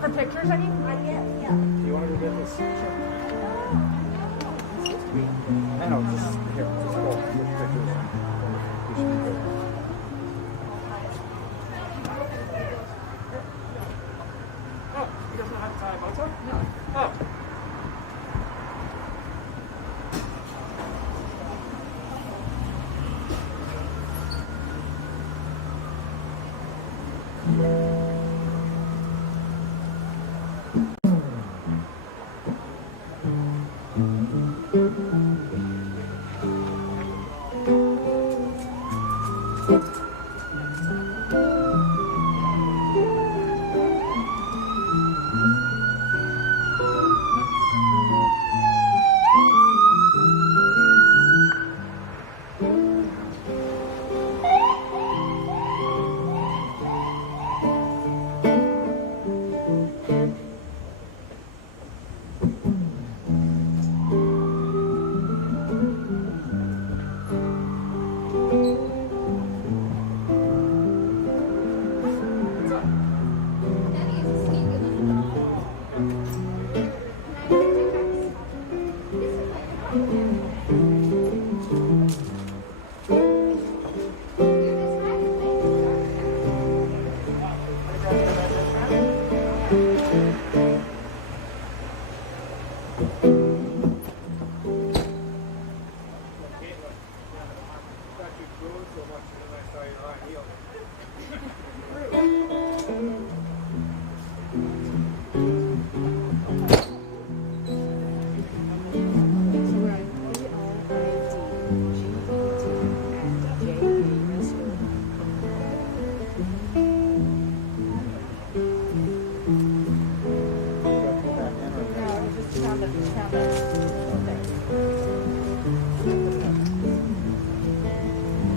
For pictures, I mean? Yeah. Do you want to go get this? I know, just here, just go with pictures. We should be good. Oh, he doesn't have time. What's up? No. Oh.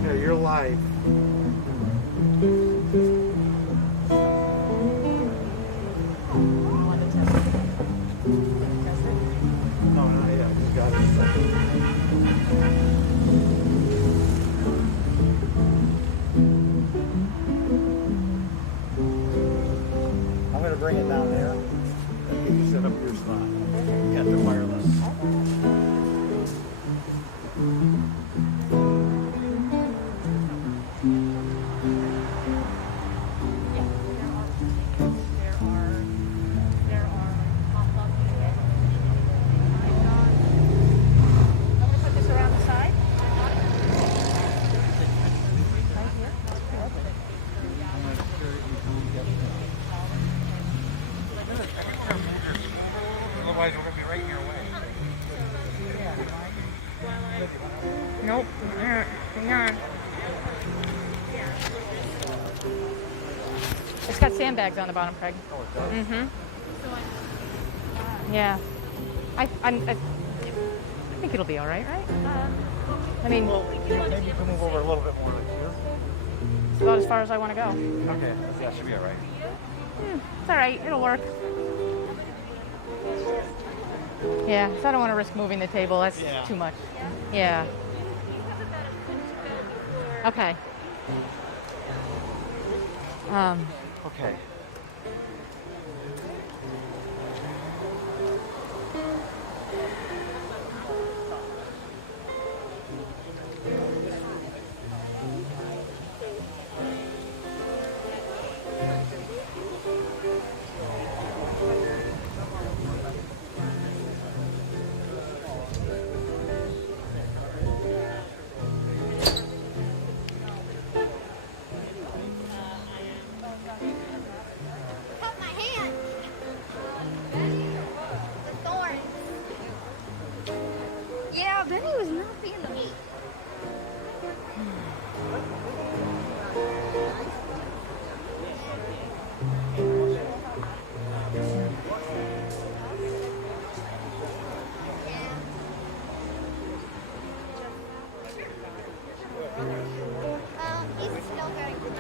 Yeah, you're live. No, not yet. I just got it. I'm going to bring it down there and get you set up your spot. Yeah, the wireless. Otherwise, we're going to be right in your way. Nope. Hang on. It's got sandbags on the bottom, Craig. Oh, it does? Mm-hmm. Yeah. I think it'll be all right, right? I mean, Well, maybe you can move over a little bit more like here. it's about as far as I want to go. Okay, that should be all right. It's all right. It'll work. Yeah, so I don't want to risk moving the table. That's too much. Yeah. Okay. Okay. Cut my hand. The thorns. Yeah, Benny was not being the meat. He's still very good.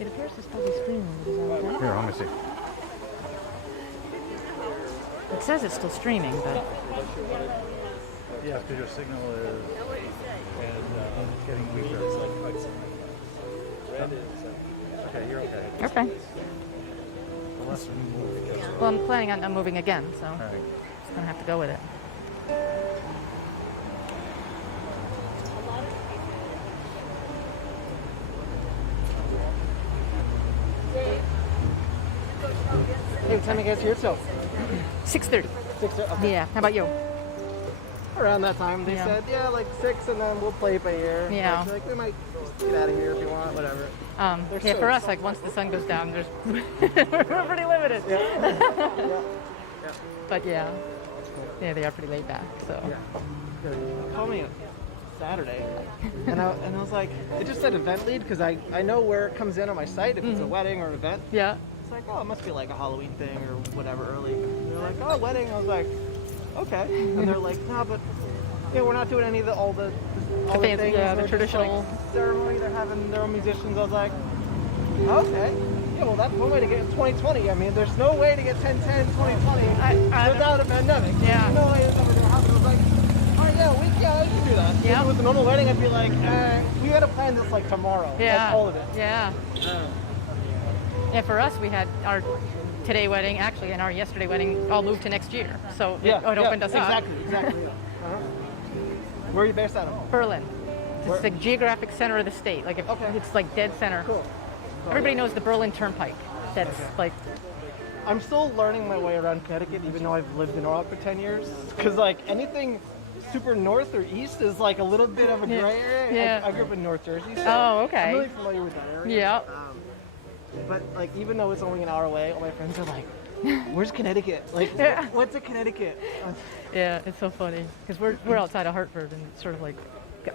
It appears it's probably streaming. Is that okay? Here, let me see. It says it's still streaming, but Yeah, because your signal is and getting weaker. It's like red is. Okay, you're okay. Okay. Unless we move. It gets Well, I'm planning on moving again, so all right. just gonna have to go with it. Hey, what time you guys here till? 6:30. 6. Okay. Yeah. How about you? Around that time, they Yeah. said, yeah, like 6, and then we'll play by ear. Yeah. Like we might just get out of here if you want, whatever. They're Yeah, so for us, excited. like once the sun goes down, there's we're pretty limited. Yeah. But yeah, they are pretty laid back. So Good. Call me Saturday, and I was like, it just said event lead because I know where it comes in on my site if it's a wedding or an event. yeah, It's like, oh, it must be like a Halloween thing or whatever early. And they're like, oh, wedding. I was like, okay. And they're like, no, but we're not doing any of all the fancy- things. yeah, the They're just, traditional- like, ceremony. They're having their own musicians. I was like, okay. Yeah, well, that's one way to get in 2020. I mean, there's no way to get 10-10 2020 without a pandemic. Yeah. There's no way it's ever gonna happen. I was like, all right, yeah, we can do that. Yeah. If it was a normal wedding, I'd be like, we gotta plan this like tomorrow. yeah, Like, all of it. yeah. Yeah, for us, we had our today wedding actually and our yesterday wedding all moved to next year. So it opened us up. Exactly. Yeah. Where are you based out of? Berlin. Where- It's the geographic center of the state. Like Okay. it's like dead center. Cool. Everybody knows the Berlin Turnpike. That's like I'm still learning my way around Connecticut, even though I've lived in Norwalk for 10 years. Because like anything super north or east is like a little bit of a Yeah. gray area. Yeah. I grew up in North Jersey, so Oh, okay. I'm really familiar with that area. yeah. But like even though it's only an hour away, all my friends are like, "Where's Connecticut? Like, Yeah. what's a Connecticut?" Yeah, it's so funny because we're outside of Hartford and it's sort of like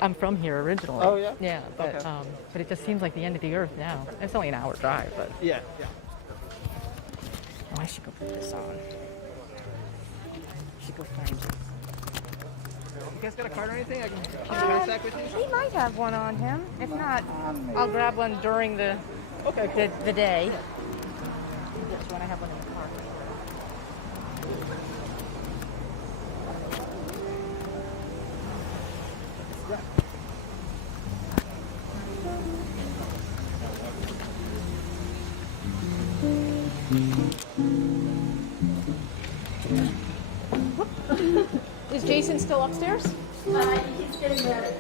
I'm from here originally. Oh, yeah? Yeah, but Okay. but it just seems like the end of the earth now. It's only an hour drive, but Yeah. oh, I should go put this on. I should go find it. You guys got a card or anything? I can keep in contact with you. He might have one on him. If not, I'll grab one during the Okay. the day. Yes, when I have one in the car. Is Jason still upstairs? He's getting ready.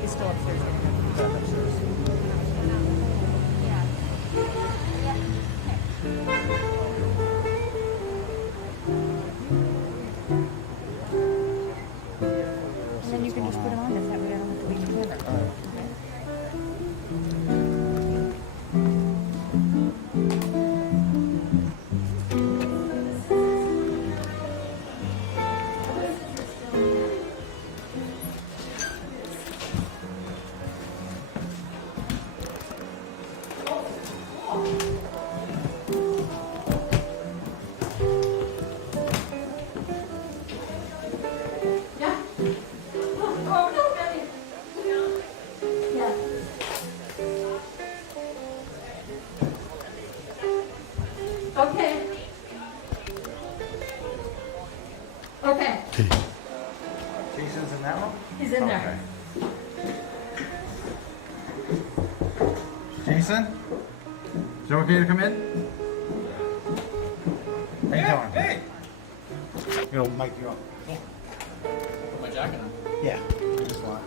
He's still upstairs. And then you can just put him on this. That way I don't have to wait forever. Okay. Okay. Jason's in that one? He's in there. Jason? Is it okay to come in? How you doing? Hey! You know, mic you up. Put my jacket on. Yeah. Just want-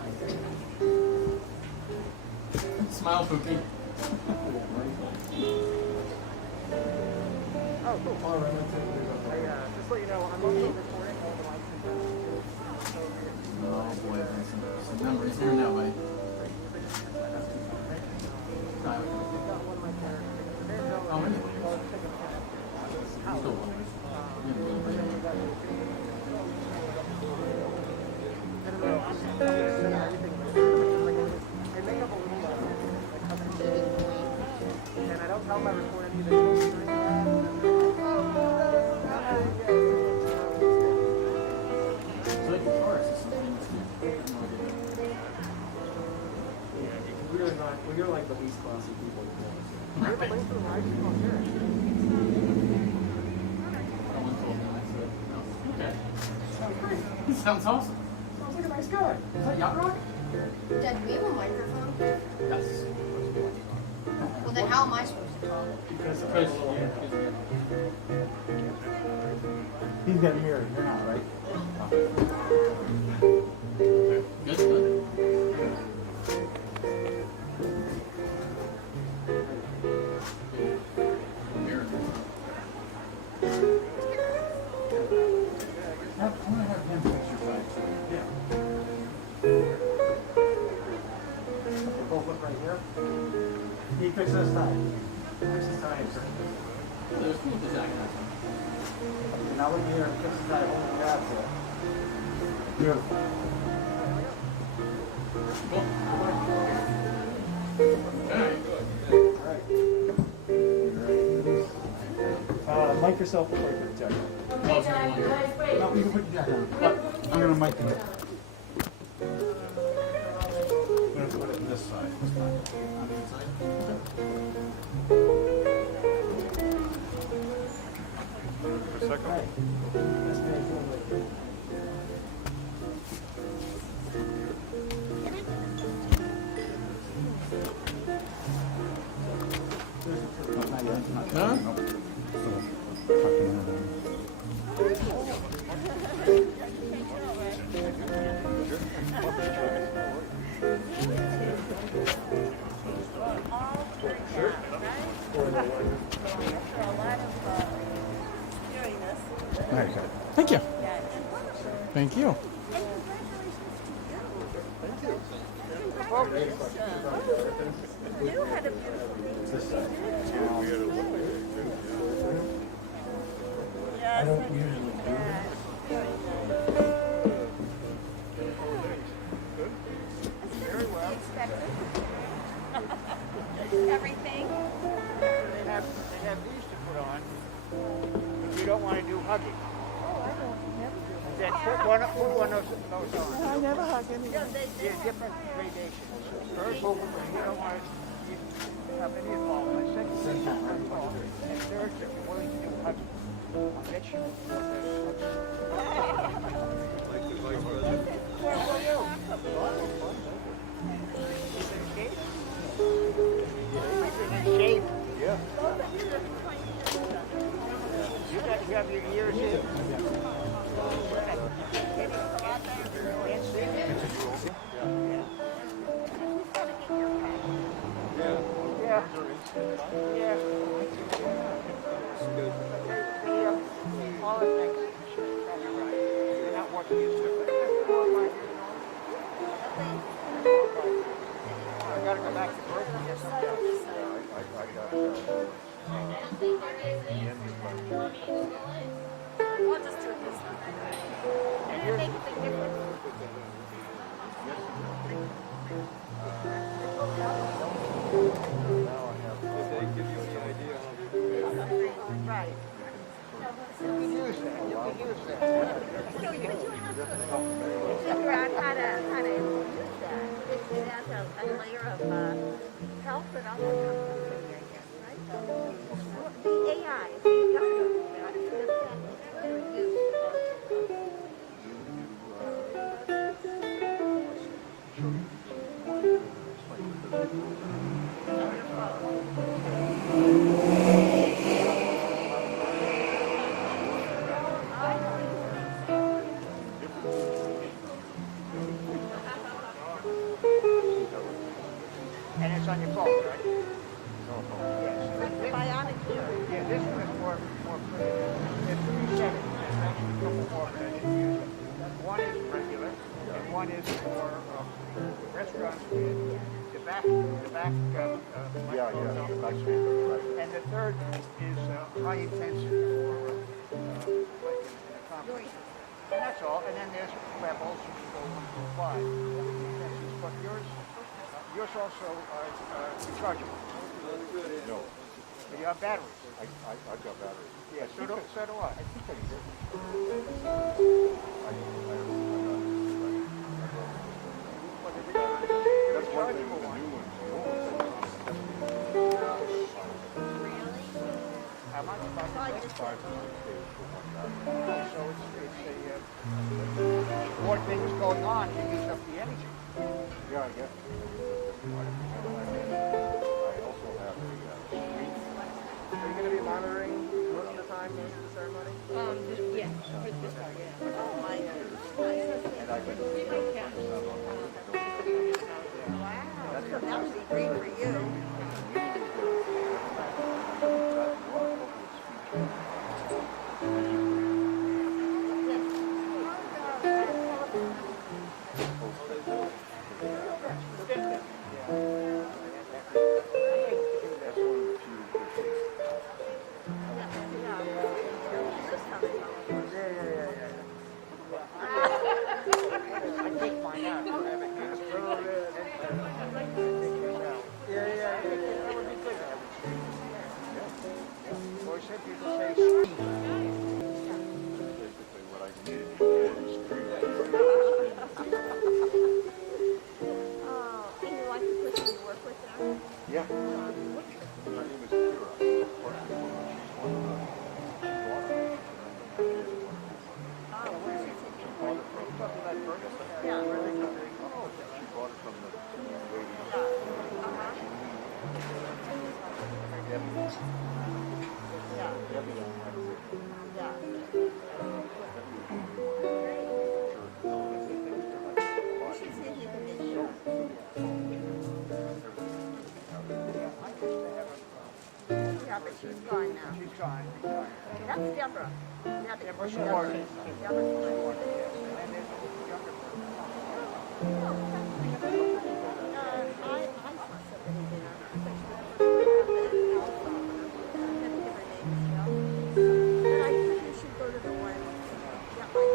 Smile, Pookie. Oh, cool. All right. Just let you know, I'm also recording all the lights and Oh boy, there's some memories here now, buddy. Tyler. Oh, is it? Still one. Yeah, a little bit. We're not. We're like the least classy people in the world. Sounds awesome. Sounds like a nice guy. Is that Yacht Rock? Dad, do we have a microphone? Yes. Well, then how am I supposed to talk? Because He's getting married. You're not, right? Good, good. I'm gonna have him fix your bike. yeah. Both look right here. He fixes this tie. This is time, sir. There's cool design. Now look here, fix the tie. Holy God, sir. Beautiful. Cool. Mic yourself before you put the jacket on. Okay, guys, wait. No, you can put your jacket on. I'm gonna mic it. I'm gonna put it in this side. This side. On the inside. For a second. That's very cool. Huh? Okay. Thank you. Thank you. You had a beautiful I don't usually do that. Very well. Everything. They have these to put on if you don't want to do hugging. Oh, I don't never do Then put one of those on. I never hug anyone. There's different gradations. First, you don't want to have any involvement. Second, and third, if you're willing to do hugging. I'll bet you. Where were you? Is it in shape? Yeah. You have your ears in? Yeah. Yeah. All the things should probably right. They're not working as good. I gotta go back to work and get some I'll just do it this time. And it'll make a big difference. Right. You can use that. You can use that. Figure out how to use that. It adds a layer of help and other company, I guess, right? The AI, the government, And it's on your phone, right? Yes. bionic ear. Yeah, this one is more primitive. There's three settings. There's actually a couple more, but I didn't use them. One is regular, and one is for restaurants with the back microphones on the back screen. And the third is high intensity for like in a conference. And that's all. And then there's levels, you can go 1 to 5. But yours also rechargeable. No, You have batteries. I've got batteries. Yeah, so do I. I think I did. But the That's one thing with rechargeable the one. new ones. So more things going on, you use up the energy. Yeah, I guess. Are you going to be monitoring most of the time most of the ceremony? Yeah, for this part, yeah. Oh my goodness. Wow. That would be great for you. Yeah, but she's gone now. She's gone. That's Deborah. Yeah, Deborah Swarty. Deborah Swarty. And there's a younger person. I saw somebody there. But I think you should go to the one. Yeah,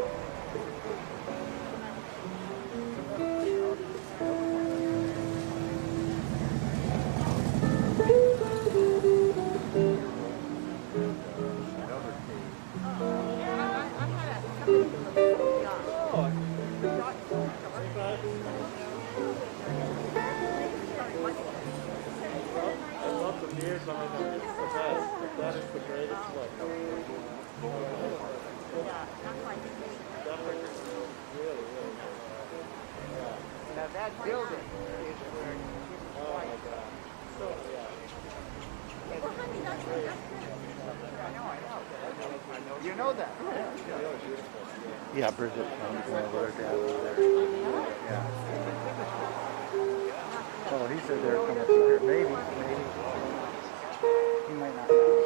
Now that building is where Jesus Christ. well, honey, that's good. I know. You know that. Yeah, Bridget comes with her dad was there. Yeah. Oh, he said they're coming through here. Maybe. He might not know.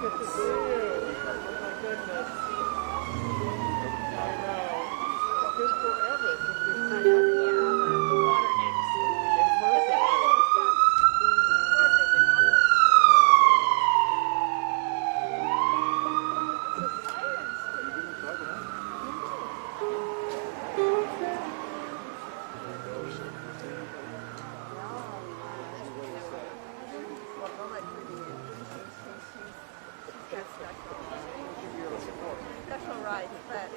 good to see you. Oh my goodness. I know. It's been forever since we've seen everybody in person. Special ride, but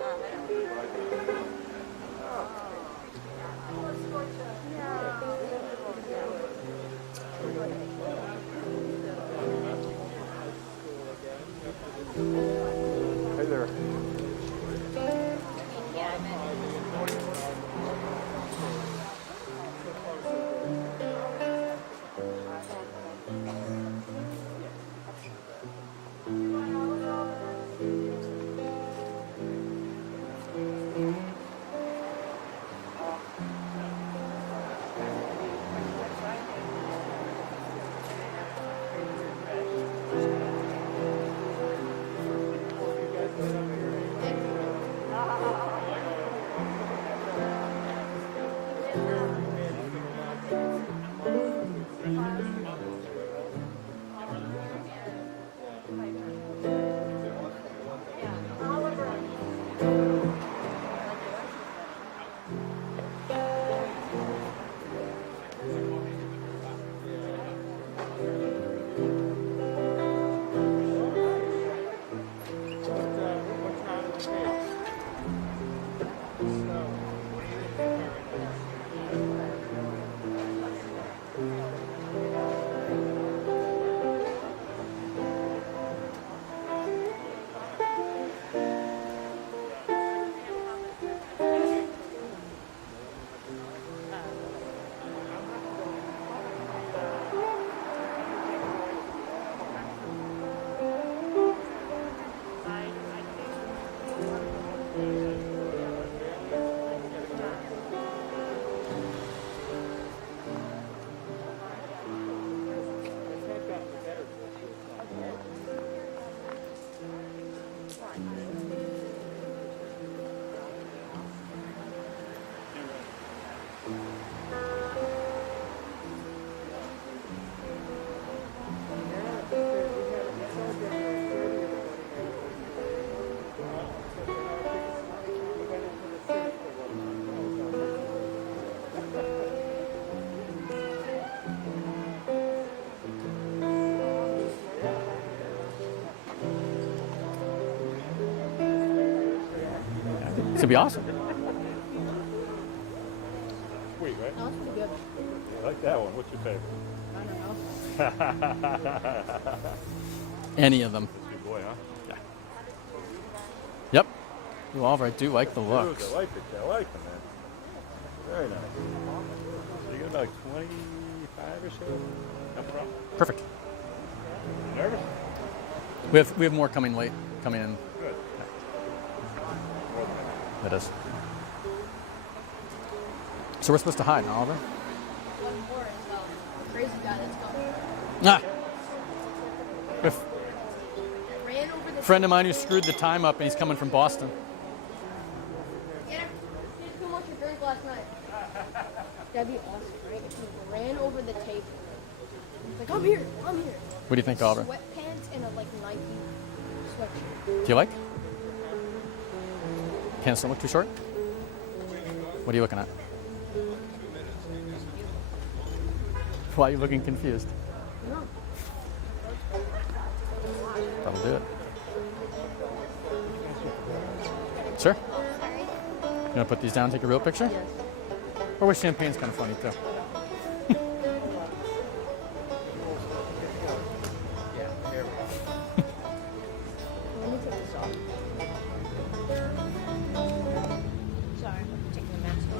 Hey there. It's gonna be awesome. Sweet, right? No, it's pretty good. I like that one. What's your favorite? I don't know. Any of them. That's your boy, huh? Yeah. Yep. You all right? Do like the looks. I like it. I like them, man. Very nice. So you got about 25 or so up front? Perfect. You nervous? We have more coming in. Good. It is. So we're supposed to hide, Oliver? One more is the crazy guy that's coming. Ah. If Ran over the a friend of mine who screwed the time up and he's coming from Boston. Get him. He had too much to drink last night. That'd be awesome, right? If he ran over the table. He's like, I'm here. What do you think, Oliver? Sweatpants and a Nike sweatshirt. Do you like? Pants don't look too short? What are you looking at? Why are you looking confused? No. That'll do it. Sir? You want to put these down and take a real picture? Yes. Or with champagne's kind of funny too. Let me take this off. Sorry, I'm taking the mask off.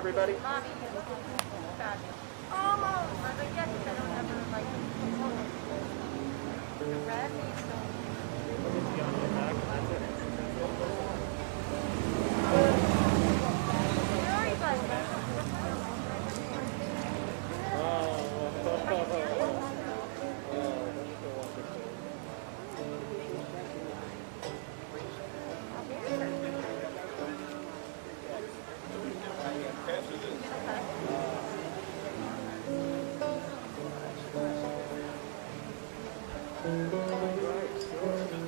everybody. Mommy, you look fabulous. Almost. But yes, I don't ever like the red.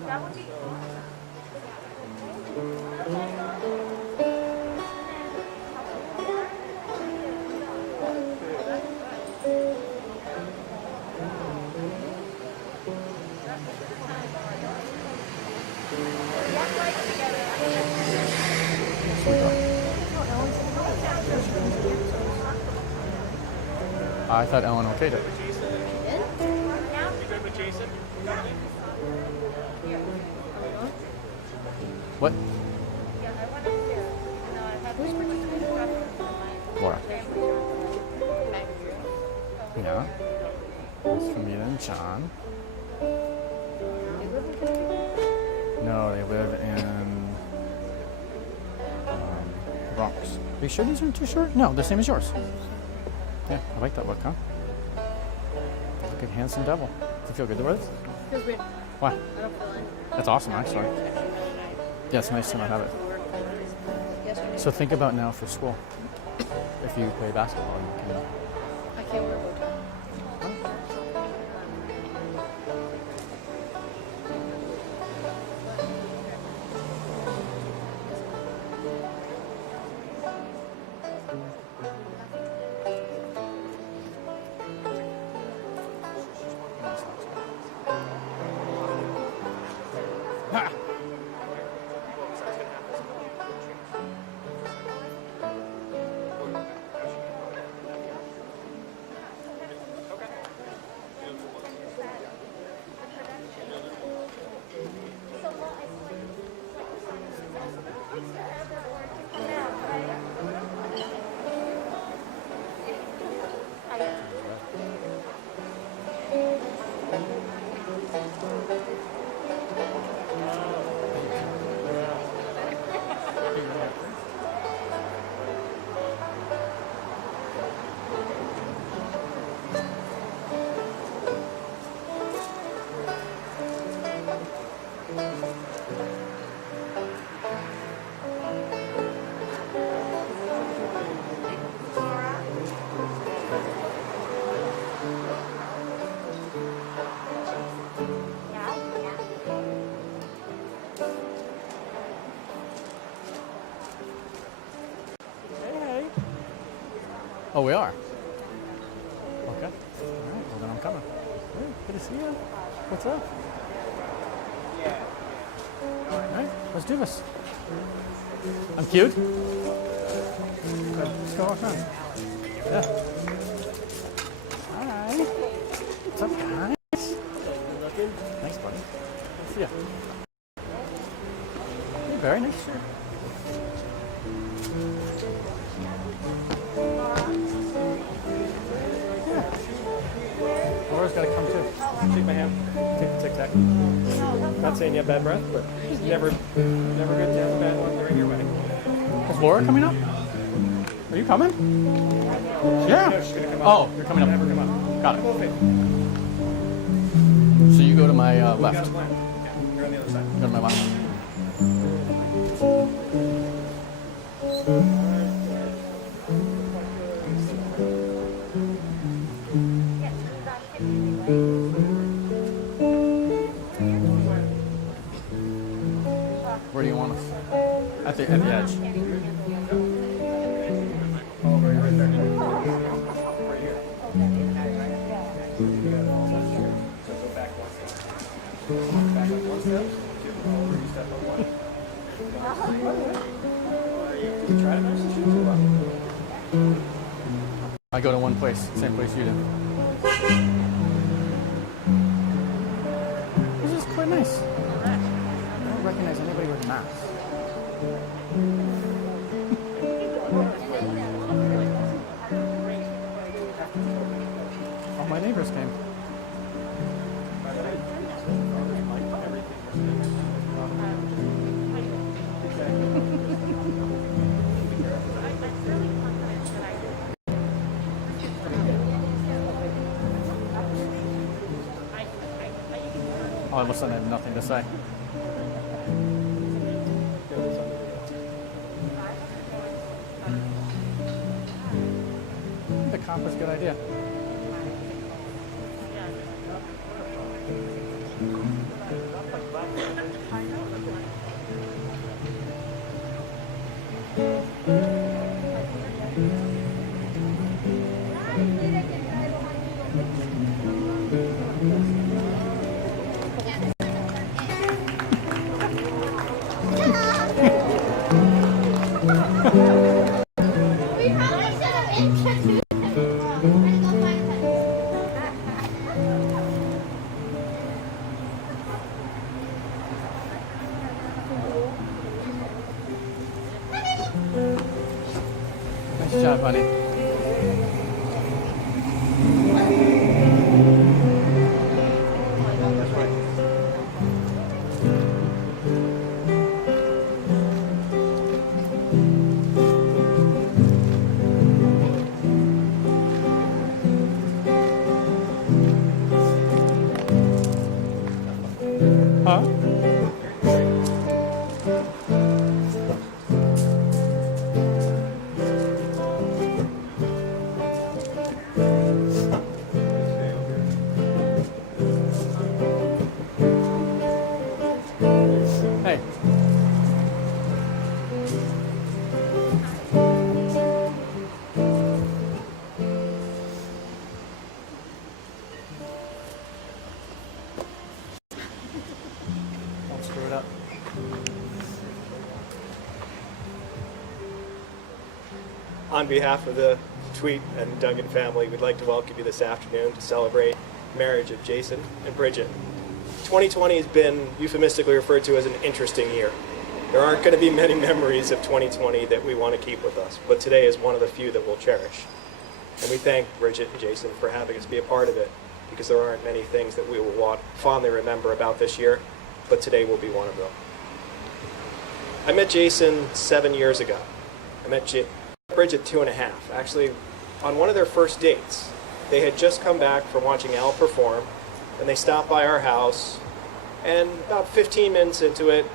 That would be I thought Ellen okayed it. You good with Jason? What? Laura. Yeah. It's for me and John. No, they live in Bronx. Are you sure these aren't too short? No, the same as yours. Yeah, I like that look, huh? Look at handsome devil. Does it feel good to wear this? Feels weird. Why? I don't feel it. That's awesome, actually. Yeah, it's nice to not have it. So think about now for school. If you play basketball, you can. I can't wear a bow tie. Oh, we are? Okay. All right, well then I'm coming. Hey, good to see you. What's up? All right, let's do this. I'm cute? Let's go walk around. Yeah. All right. What's up, guys? Thanks, buddy. Good to see you. Hey, very nice shirt. Laura's got to come too. Shake my hand. Take the tic tac. Not saying you have bad breath, but never good to have a bad one during your wedding. Is Laura coming up? Are you coming? Yeah. No, she's gonna come up. Oh, you're coming up. Have her come up. Got Both it. ways. So you go to my We got left. a plan. Yeah, you're on the other side. Go to my left. Where do you want us? At the edge. Oh, right there. Right here. So go back one step. Back up one step. Two. Where you step up one. You try to match the shoes or what? I go to one place, same place you do. This is quite nice. I don't recognize anybody with a mask. my neighbors came. All of a sudden, I have nothing to say. The comp was a good idea. We probably should have introduced him. I'm gonna go find him. Nice job, honey. Huh? Hey. Don't screw it up. On behalf of the Tweet and Duggan family, we'd like to welcome you this afternoon to celebrate the marriage of Jason and Bridget. 2020 has been euphemistically referred to as an interesting year. There aren't going to be many memories of 2020 that we want to keep with us, but today is one of the few that we'll cherish. And we thank Bridget and Jason for having us be a part of it, because there aren't many things that we will fondly remember about this year, but today will be one of them. I met Jason 7 years ago. I met Bridget 2.5. Actually, on one of their first dates, they had just come back from watching Al perform, and they stopped by our house, and about 15 minutes into it,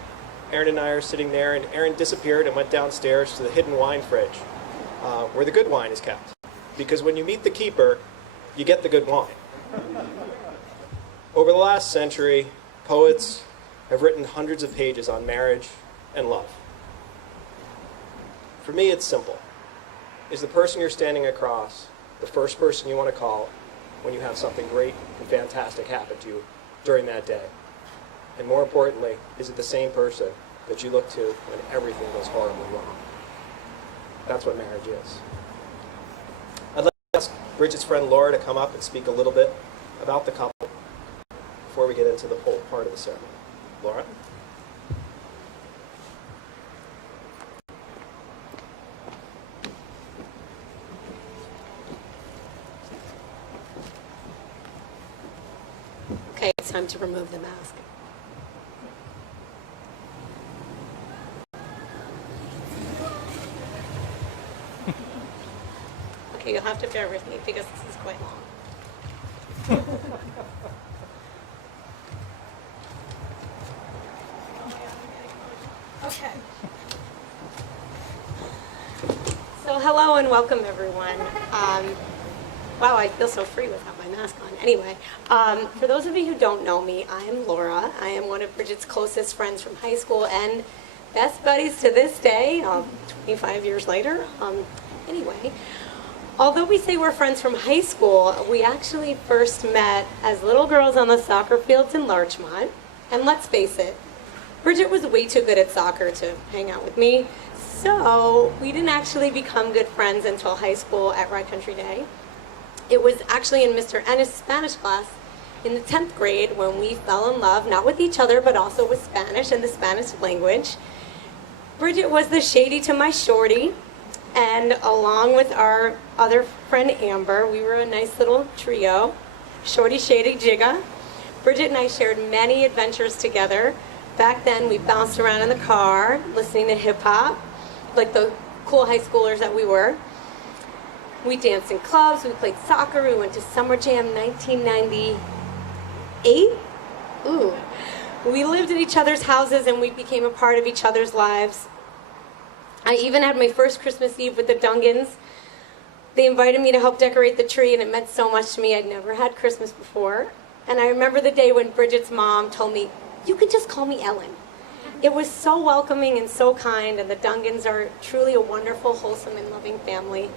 Aaron and I are sitting there, and Aaron disappeared and went downstairs to the hidden wine fridge, where the good wine is kept. Because when you meet the keeper, you get the good wine. Over the last century, poets have written hundreds of pages on marriage and love. For me, it's simple. Is the person you're standing across the first person you want to call when you have something great and fantastic happen to you during that day? And more importantly, is it the same person that you look to when everything goes horribly wrong? That's what marriage is. I'd like to ask Bridget's friend Laura to come up and speak a little bit about the couple before we get into the whole part of the ceremony. Laura? Okay, it's time to remove the mask. Okay, you'll have to bear with me because this is quite long. Okay. So hello and welcome everyone. Wow, I feel so free without my mask on. Anyway, for those of you who don't know me, I am Laura. I am one of Bridget's closest friends from high school and best buddies to this day, 25 years later. Anyway, although we say we're friends from high school, we actually first met as little girls on the soccer fields in Larchmont. And let's face it, Bridget was way too good at soccer to hang out with me. So we didn't actually become good friends until high school at Rye Country Day. It was actually in Mr. Ennis' Spanish class in the 10th grade when we fell in love, not with each other, but also with Spanish and the Spanish language. Bridget was the shady to my shorty, and along with our other friend Amber, we were a nice little trio. Shorty Shady Jigga. Bridget and I shared many adventures together. Back then, we bounced around in the car, listening to hip hop, like the cool high schoolers that we were. We danced in clubs, we played soccer, we went to Summer Jam 1998. Ooh. We lived at each other's houses and we became a part of each other's lives. I even had my first Christmas Eve with the Dungans. They invited me to help decorate the tree and it meant so much to me. I'd never had Christmas before. And I remember the day when Bridget's mom told me, "You can just call me Ellen." It was so welcoming and so kind, and the Dungans are truly a wonderful, wholesome, and loving family.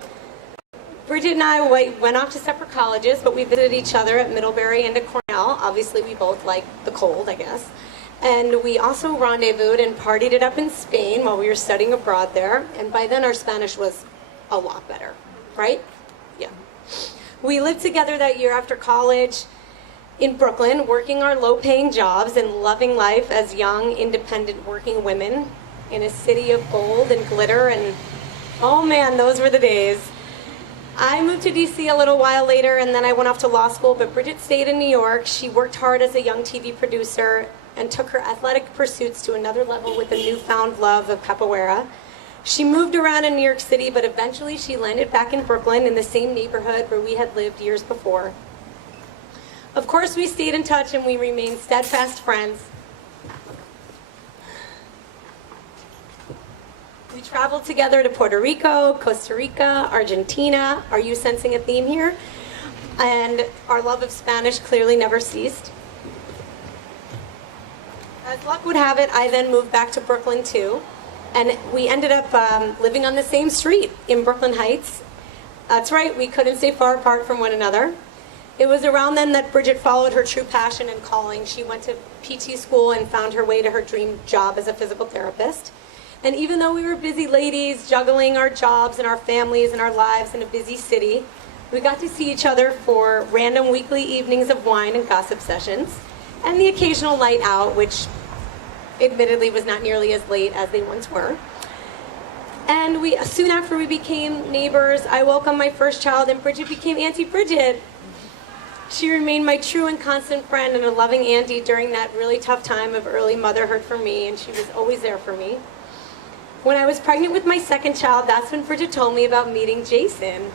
Bridget and I went off to separate colleges, but we visited each other at Middlebury and at Cornell. Obviously, we both like the cold, I guess. And we also rendezvoused and partied it up in Spain while we were studying abroad there. And by then, our Spanish was a lot better, right? Yeah. We lived together that year after college in Brooklyn, working our low-paying jobs and loving life as young, independent working women in a city of gold and glitter. And oh man, those were the days. I moved to DC a little while later, and then I went off to law school, but Bridget stayed in New York. She worked hard as a young TV producer and took her athletic pursuits to another level with a newfound love of capoeira. She moved around in New York City, but eventually she landed back in Brooklyn in the same neighborhood where we had lived years before. Of course, we stayed in touch and we remained steadfast friends. We traveled together to Puerto Rico, Costa Rica, Argentina. Are you sensing a theme here? And our love of Spanish clearly never ceased. As luck would have it, I then moved back to Brooklyn too. And we ended up living on the same street in Brooklyn Heights. That's right, we couldn't stay far apart from one another. It was around then that Bridget followed her true passion and calling. She went to PT school and found her way to her dream job as a physical therapist. And even though we were busy ladies, juggling our jobs and our families and our lives in a busy city, we got to see each other for random weekly evenings of wine and gossip sessions, and the occasional night out, which admittedly was not nearly as late as they once were. And soon after we became neighbors, I welcomed my first child, and Bridget became Auntie Bridget. She remained my true and constant friend and a loving auntie during that really tough time of early motherhood for me, and she was always there for me. When I was pregnant with my second child, that's when Bridget told me about meeting Jason.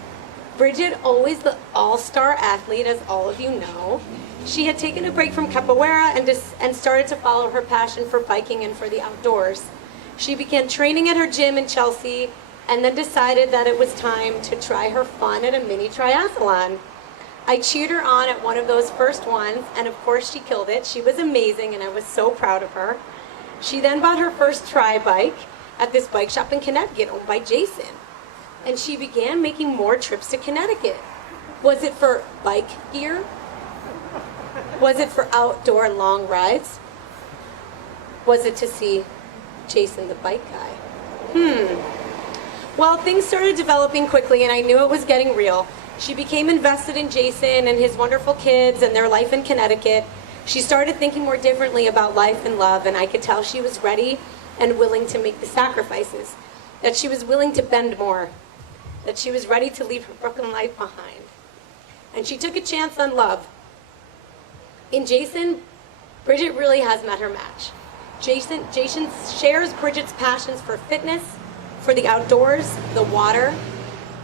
Bridget, always the all-star athlete, as all of you know, she had taken a break from capoeira and started to follow her passion for biking and for the outdoors. She began training at her gym in Chelsea and then decided that it was time to try her fun at a mini triathlon. I cheered her on at one of those first ones, and of course she killed it. She was amazing, and I was so proud of her. She then bought her first tri-bike at this bike shop in Connecticut owned by Jason. And she began making more trips to Connecticut. Was it for bike gear? Was it for outdoor long rides? Was it to see Jason the bike guy? Well, things started developing quickly and I knew it was getting real. She became invested in Jason and his wonderful kids and their life in Connecticut. She started thinking more differently about life and love, and I could tell she was ready and willing to make the sacrifices, that she was willing to bend more, that she was ready to leave her Brooklyn life behind. And she took a chance on love. In Jason, Bridget really has met her match. Jason shares Bridget's passions for fitness, for the outdoors, the water,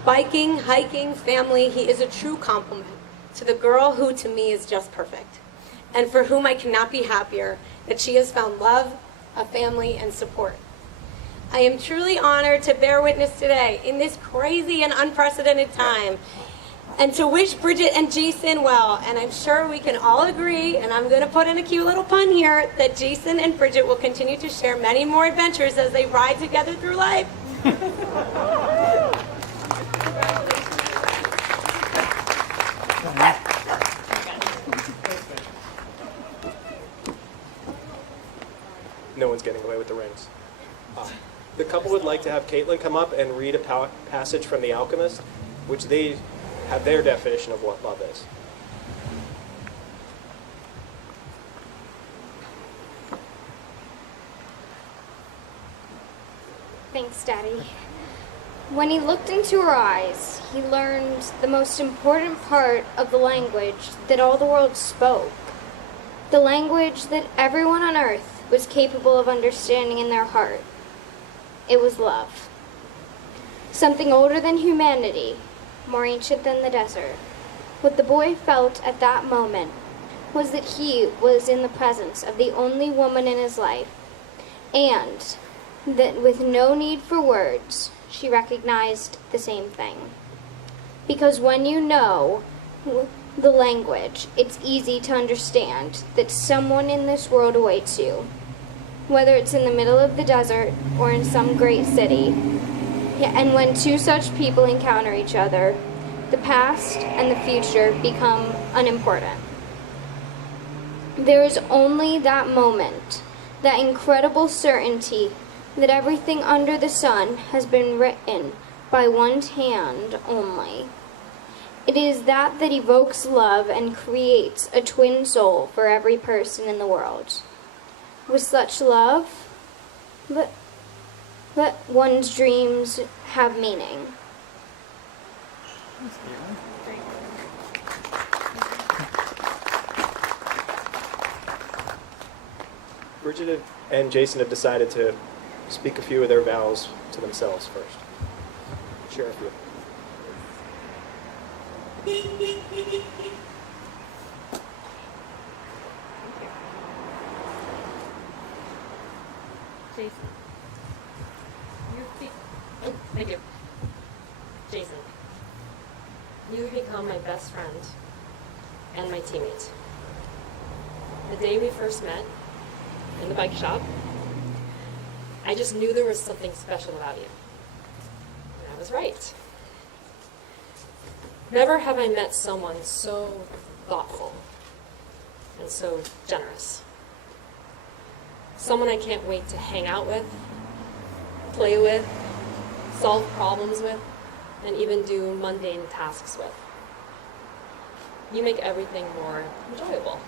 biking, hiking, family. He is a true compliment to the girl who to me is just perfect, and for whom I cannot be happier that she has found love, a family, and support. I am truly honored to bear witness today in this crazy and unprecedented time and to wish Bridget and Jason well. And I'm sure we can all agree, and I'm going to put in a cute little pun here, that Jason and Bridget will continue to share many more adventures as they ride together through life. No one's getting away with the rings. The couple would like to have Caitlin come up and read a passage from The Alchemist, which they have their definition of what love is. Thanks, Daddy. When he looked into her eyes, he learned the most important part of the language that all the world spoke. The language that everyone on earth was capable of understanding in their heart. It was love. Something older than humanity, more ancient than the desert. What the boy felt at that moment was that he was in the presence of the only woman in his life, and that with no need for words, she recognized the same thing. Because when you know the language, it's easy to understand that someone in this world awaits you, whether it's in the middle of the desert or in some great city. And when two such people encounter each other, the past and the future become unimportant. There is only that moment, that incredible certainty that everything under the sun has been written by one hand only. It is that evokes love and creates a twin soul for every person in the world. With such love, let one's dreams have meaning. Bridget and Jason have decided to speak a few of their vows to themselves first. Share a few. Jason. Oh, thank you. Jason. You've become my best friend and my teammate. The day we first met in the bike shop, I just knew there was something special about you. And I was right. Never have I met someone so thoughtful and so generous. Someone I can't wait to hang out with, play with, solve problems with, and even do mundane tasks with. You make everything more enjoyable.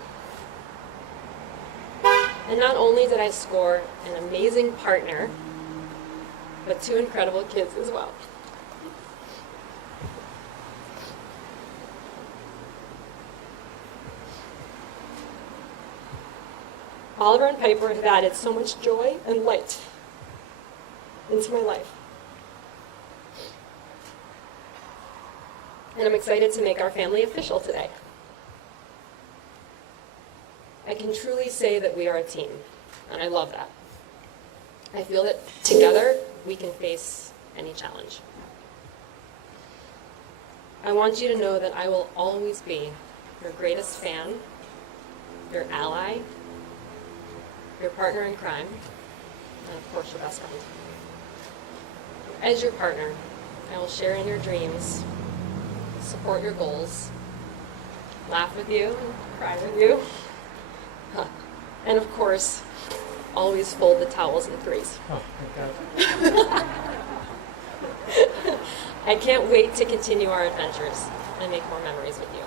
And not only did I score an amazing partner, but 2 incredible kids as well. Oliver and Piper have added so much joy and light into my life. And I'm excited to make our family official today. I can truly say that we are a team, and I love that. I feel that together we can face any challenge. I want you to know that I will always be your greatest fan, your ally, your partner in crime, and of course your best friend. As your partner, I will share in your dreams, support your goals, laugh with you, cry with you, and of course, always fold the towels in threes. Oh, thank God. I can't wait to continue our adventures and make more memories with you.